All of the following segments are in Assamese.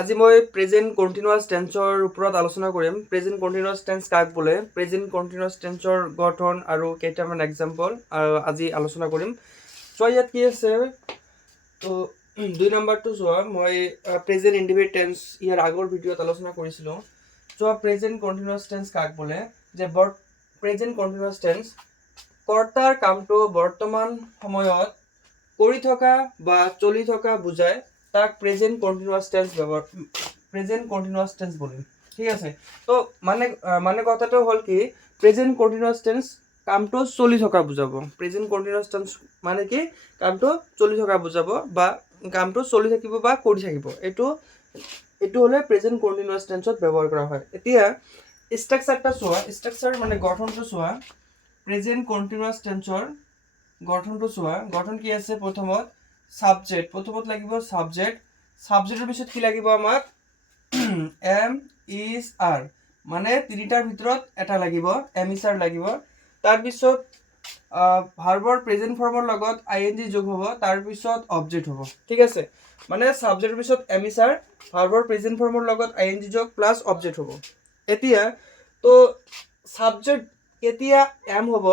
আজি মই প্ৰেজেন্ট কন্টিনিউয়াস টেন্সৰ ওপৰত আলোচনা কৰিম। প্ৰেজেন্ট কন্টিনিউয়াস টেন্স কাক বোলে, প্ৰেজেন্ট কন্টিনিউয়াস টেন্সৰ গঠন আৰু কেইটামান এক্সাম্পল আজি আলোচনা কৰিম। চ' ইয়াত কি আছে, তো 2 নম্বৰটো চোৱা, মই প্ৰেজেন্ট ইনডিফিনিট টেন্স ইয়াৰ আগৰ ভিডিঅ'ত আলোচনা কৰিছিলোঁ। চ' প্ৰেজেন্ট কন্টিনিউয়াস টেন্স কাক বোলে, যে প্ৰেজেন্ট কন্টিনিউয়াস টেন্স কৰ্তাৰ কামটো বৰ্তমান সময়ত কৰি থকা বা চলি থকা বুজায়, তাক প্ৰেজেন্ট কন্টিনিউয়াস টেন্স বলিম। ঠিক আছে, তো মানে কথাটো হ'ল কি, প্ৰেজেন্ট কন্টিনিউয়াস টেন্স কামটো চলি থকা বুজাব। প্ৰেজেন্ট কন্টিনিউয়াস টেন্স মানে কি, কামটো চলি থকা বুজাব বা কামটো চলি থাকিব বা কৰি থাকিব। এইটো হ'লে প্ৰেজেন্ট কন্টিনিউয়াস টেন্সত ব্যৱহাৰ কৰা হয়। এতিয়া ষ্ট্ৰাকচাৰটা চোৱা, ষ্ট্ৰাকচাৰ মানে গঠনটো চোৱা। প্ৰেজেন্ট কন্টিনিউয়াস টেন্সৰ গঠনটো চোৱা। গঠন কি আছে, প্ৰথমত লাগিব সাবজেক্ট। সাবজেক্টেৰ পিছত কি লাগিব আমাক, এম ইজ আৰ, মানে তিনিটাৰ ভিতৰত এটা লাগিব, এম ইজ আৰ লাগিব। তাৰপিছত ভাৰ্বৰ প্ৰেজেন্ট ফৰ্মৰ লগত আইএনজি যোগ হ'ব, তাৰপিছত অবজেক্ট হ'ব। ঠিক আছে, মানে সাবজেক্টেৰ পিছত এম ইজ আৰ, ভাৰ্বৰ প্ৰেজেন্ট ফৰ্মৰ লগত আইএনজি যোগ প্লাস অবজেক্ট হ'ব। এতিয়া তো সাবজেক্ট কেতিয়া এম হ'ব,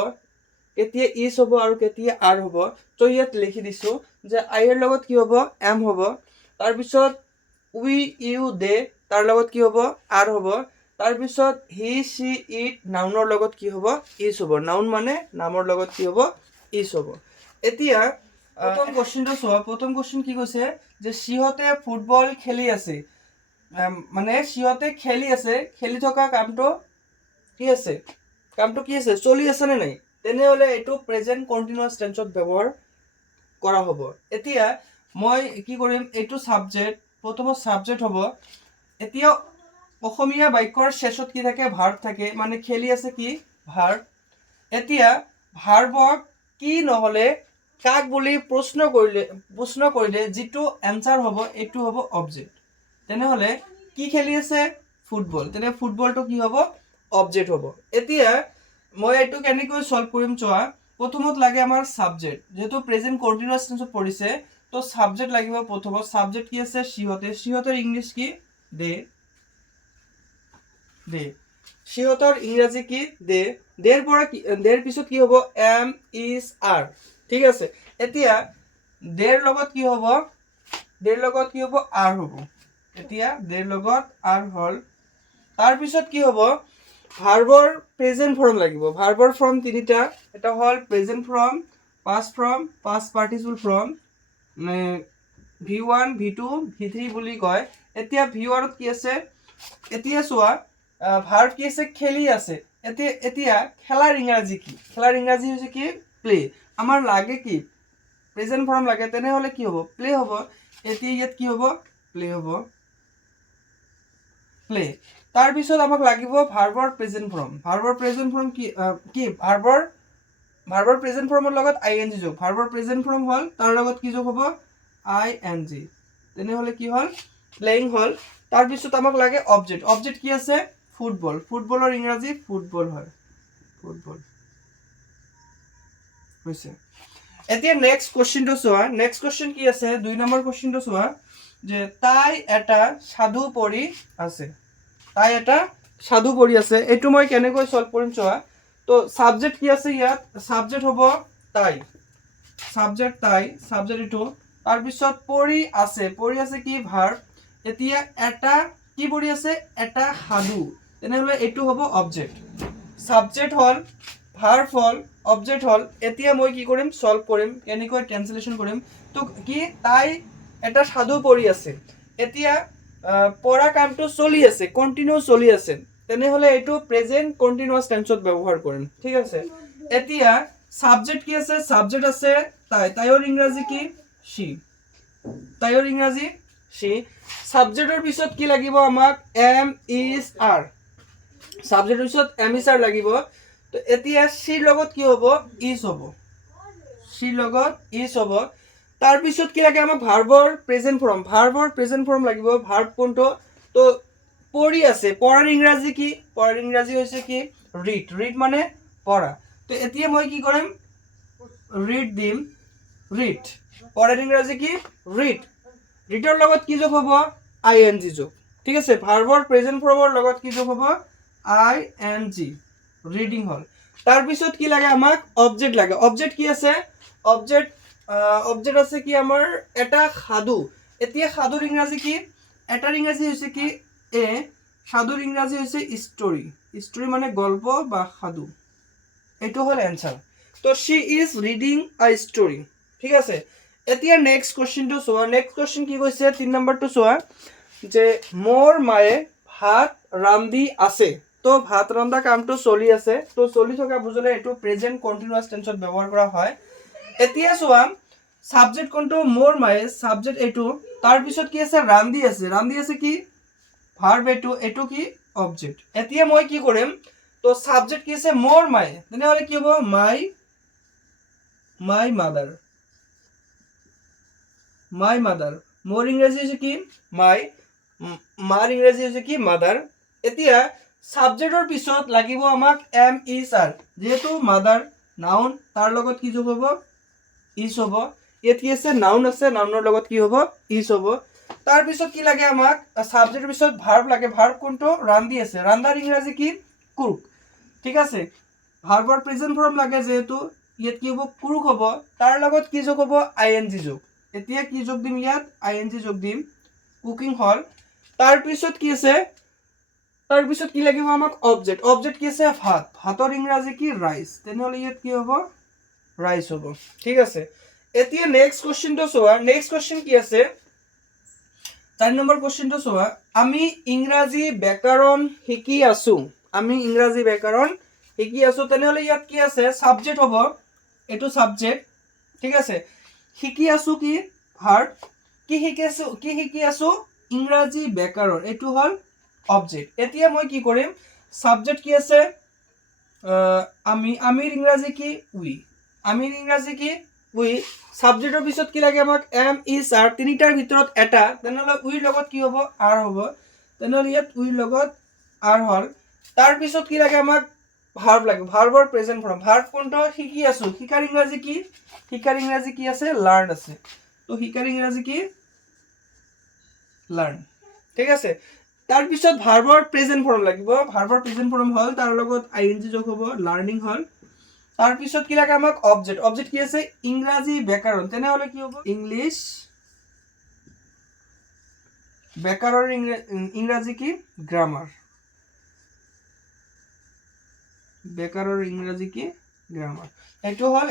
কেতিয়া ইজ হ'ব আৰু কেতিয়া আৰ হ'ব। তো ইয়াত লিখি দিছোঁ যে আইৰ লগত কি হ'ব, এম হ'ব। তাৰপিছত উই ইউ দে তাৰ লগত কি হ'ব, আৰ হ'ব। তাৰপিছত হি চি ইট নাউনৰ লগত কি হ'ব, ইজ হ'ব। নাউন মানে নামৰ লগত কি হ'ব, ইজ হ'ব। এতিয়া প্ৰথম কোৱেশ্চনটো চোৱা। প্ৰথম কোৱেশ্চন কি কৈছে, যে সিহঁতে ফুটবল খেলি আছে, মানে সিহঁতে খেলি আছে, খেলি থকা কামটো কি আছে, চলি আছে নে নাই, তেনেহ'লে এইটো প্ৰেজেন্ট কন্টিনিউয়াস টেন্সত ব্যৱহাৰ কৰা হ'ব। এতিয়া মই কি কৰিম, এইটো সাবজেক্ট, প্ৰথমত সাবজেক্ট হ'ব। এতিয়া অসমীয়া বাক্যৰ শেষত কি থাকে, ভাৰ্ব থাকে, মানে খেলি আছে কি, ভাৰ্ব। এতিয়া ভাৰ্বক কি নহ'লে কাক বুলি প্ৰশ্ন কৰিলে যিটো এনসাৰ হ'ব, এইটো হ'ব অবজেক্ট। তেনেহ'লে কি খেলি আছে, ফুটবল, তেনে ফুটবলটো কি হ'ব, অবজেক্ট হ'ব। এতিয়া মই এইটো কেনেকৈ সলভ কৰিম চোৱা। প্ৰথমত লাগে আমাৰ সাবজেক্ট, যেহেতু প্ৰেজেন্ট কন্টিনিউয়াস টেন্সত পৰিছে, তো সাবজেক্ট লাগিব প্ৰথমত। সাবজেক্ট কি আছে, সিহঁতে, সিহঁতৰ ইংলিছ কি, দে, সিহঁতৰ ইংৰাজী কি, দে। দেৰ পিছত কি হ'ব, এম ইজ আৰ। ঠিক আছে, এতিয়া দেৰ লগত কি হ'ব, আৰ হ'ব। এতিয়া দেৰ লগত আৰ হ'ল। তাৰপিছত কি হ'ব, ভাৰ্বৰ প্ৰেজেন্ট ফৰ্ম লাগিব। ভাৰ্বৰ ফৰ্ম তিনিটা, এটা হ'ল present form, past form, past participle form, V1 V2 V3 বুলি কয়। এতিয়া V1 কি আছে, এতিয়া চোৱা, ভাৰ্ব কি আছে, খেলি আছে। এতিয়া খেলাৰ ইংৰাজী কি, হৈছে কি, প্লে। আমাৰ লাগে কি, প্ৰেজেন্ট ফৰ্ম লাগে, তেনেহ'লে কি হ'ব, প্লে হ'ব। এতিয়া ইয়াত কি হ'ব, প্লে হ'ব, প্লে। তাৰপিছত আমাক লাগিব ভাৰ্বৰ প্ৰেজেন্ট ফৰ্ম। ভাৰ্বৰ প্ৰেজেন্ট ফৰ্ম কি ভাৰ্বৰ প্ৰেজেন্ট ফৰ্মৰ লগত আইএনজি যোগ। ভাৰ্বৰ প্ৰেজেন্ট ফৰ্ম হ'ল, তাৰ লগত কি যোগ হ'ব, আইএনজি। তেনেহ'লে কি হ'ল, প্লেইং হ'ল। তাৰপিছত আমাক লাগে অবজেক্ট। অবজেক্ট কি আছে, ফুটবল। ফুটবলৰ ইংৰাজী ফুটবল হয়, ফুটবল হৈছে। এতিয়া নেক্সট কুৱেশ্চনটো চোৱা। নেক্সট কুৱেশ্চন কি আছে, 2 নম্বৰ কুৱেশ্চনটো চোৱা, যে তাই এটা সাধু পঢ়ি আছে। তাই এটা সাধু পঢ়ি আছে। এইটো মই কেনেকৈ সলভ কৰিম চোৱা। তো সাবজেক্ট কি আছে ইয়াত, সাবজেক্ট হ'ব তাই, সাবজেক্ট এইটো। তাৰপিছত পঢ়ি আছে কি, ভাৰ্ব। এতিয়া এটা কি পঢ়ি আছে, এটা সাধু, তেনেহ'লে এইটো হ'ব অবজেক্ট। সাবজেক্ট হ'ল, ভাৰ্ব হ'ল, অবজেক্ট হ'ল। এতিয়া মই কি কৰিম, সলভ কৰিম, কেনেকৈ ট্ৰান্সলেশ্যন কৰিম। তো কি, তাই এটা সাধু পঢ়ি আছে। এতিয়া পঢ়া কামটো চলি আছে, কন্টিনিউ চলি আছে, তেনেহ'লে এইটো প্ৰেজেন্ট কন্টিনিউয়াস টেন্সত ব্যৱহাৰ কৰিম। ঠিক আছে, এতিয়া সাবজেক্ট কি আছে, সাবজেক্ট আছে তাই, তাইৰ ইংৰাজী কি, she, তাইৰ ইংৰাজী she। সাবজেক্টৰ পিছত কি লাগিব আমাক, এম ইজ আৰ। সাবজেক্টৰ পিছত এম ইজ আৰ লাগিব। তো এতিয়া she লগত কি হ'ব, ইজ হ'ব, she লগত ইজ হ'ব। তাৰপিছত কি লাগে আমাক, ভাৰ্বৰ প্ৰেজেন্ট ফৰ্ম। ভাৰ্বৰ প্ৰেজেন্ট ফৰ্ম লাগিব। ভাৰ্ব কোনটো, তো পঢ়ি আছে, পঢ়াৰ ইংৰাজী কি, পঢ়াৰ ইংৰাজী হৈছে কি, ৰিড। ৰিড মানে পঢ়া। তো এতিয়া মই কি কৰিম, ৰিড দিম, ৰিড। পঢ়াৰ ইংৰাজী কি, ৰিড। ৰিডৰ লগত কি যোগ হ'ব, ING যোগ ঠিক আছে ভাৰ্বৰ প্ৰেজেন্ট ফৰ্মৰ লগত কি যোগ হ'ব ING ৰিডিং হল তাৰপিছত কি লাগে আমাক অবজেক্ট লাগে অবজেক্ট কি আছে অবজেক্ট আছে কি আমাৰ এটা সাধু এতিয়া সাধুৰ ইংৰাজী কি এটাৰ ইংৰাজী হৈছে কি এ সাধুৰ ইংৰাজী হৈছে ষ্টৰী মানে গল্প বা সাধু এইটো হল এনসাৰ তো she is reading a story ঠিক আছে এতিয়া নেক্সট কোৱেশ্চনটো চোৱা নেক্সট কোৱেশ্চন কি কৈছে 3 নম্বৰটো চোৱা যে মোৰ মায়ে ভাত ৰান্ধি আছে তো ভাত ৰন্ধা কামটো চলি আছে তো চলি থকা বুজালে এটো প্ৰেজেন্ট কন্টিনিউয়াস টেন্সত ব্যৱহাৰ কৰা হয় এতিয়া চোৱা সাবজেক্ট কোনটো মোৰ মায়ে সাবজেক্ট এটো তাৰ পিছত কি আছে ৰান্ধি আছে কি ভাৰ্ব এটো কি অবজেক্ট এতিয়া মই কি কৰিম তো সাবজেক্ট কি আছে মোৰ মায়ে তেনেহলে কি হ'ব মাই মাদাৰ মোৰ ইংৰাজী হৈছে কি মাৰ ইংৰাজী হৈছে কি মাদাৰ এতিয়া সাবজেক্টৰ পিছত লাগিব আমাক এম ইজ আৰ যেহেতু মাদাৰ নাউন তাৰ লগত কি যোগ হ'ব ইজ হ'ব ইয়াত কি আছে নাউন আছে নাউনৰ লগত কি হ'ব ইজ হ'ব তাৰ পিছত কি লাগে আমাক সাবজেক্টৰ পিছত ভাৰ্ব লাগে ভাৰ্ব কোনটো ৰান্ধি আছে ৰান্ধাৰ ইংৰাজী কি কুক ঠিক আছে ভাৰ্বৰ প্ৰেজেন্ট ফৰ্ম লাগে যেহেতু ইয়াত কি হ'ব কুক হ'ব তাৰ লগত কি যোগ হ'ব আইএনজি যোগ এতিয়া কি যোগ দিম ইয়াত আইএনজি যোগ দিম কুকিং হল তাৰ পিছত কি আছে তাৰ পিছত কি লাগিব আমাক অবজেক্ট কি আছে ভাতৰ ইংৰাজী কি ৰাইস তেনেহলে ইয়াত কি হ'ব ৰাইস হ'ব ঠিক আছে এতিয়া নেক্সট কোৱেশ্চনটো চোৱা নেক্সট কোৱেশ্চন কি আছে 4 নম্বৰ কোৱেশ্চনটো চোৱা আমি ইংৰাজী ব্যাকৰণ শিকি আছো তেনেহলে ইয়াত কি আছে সাবজেক্ট হ'ব এটো সাবজেক্ট ঠিক আছে শিকি আছো কি ভার্ব কি শিকি আছো ইংৰাজী ব্যাকৰণ এটো হল অবজেক্ট এতিয়া মই কি কৰিম সাবজেক্ট কি আছে আমিৰ ইংৰাজী কি উই সাবজেক্টৰ পিছত কি লাগে আমাক এম ইজ আৰ তিনিটাৰ ভিতৰত এটা তেনেহলে উইৰ লগত কি হ'ব আৰ হ'ব তেনেহলে ইয়াত উইৰ লগত আৰ হল তাৰ পিছত কি লাগে আমাক ভাৰ্ব লাগে ভাৰ্বৰ প্ৰেজেন্ট ফৰ্ম ভাৰ্ব কোনটো শিকি আছো শিকাৰ ইংৰাজী কি আছে লাৰ্ন আছে তো শিকাৰ ইংৰাজী কি লাৰ্ন ঠিক আছে তাৰ পিছত ভাৰ্বৰ প্ৰেজেন্ট ফৰ্ম লাগিব ভাৰ্বৰ প্ৰেজেন্ট ফৰ্ম হল তাৰ লগত আইএনজি যোগ হ'ব লাৰ্নিং হল তাৰ পিছত কি লাগে আমাক অবজেক্ট কি আছে ইংৰাজী ব্যাকৰণ তেনেহলে কি হ'ব ইংলিশ ব্যাকৰণৰ ইংৰাজী কি গ্ৰামাৰ ব্যাকৰণৰ ইংৰাজী কি গ্ৰামাৰ এটো হল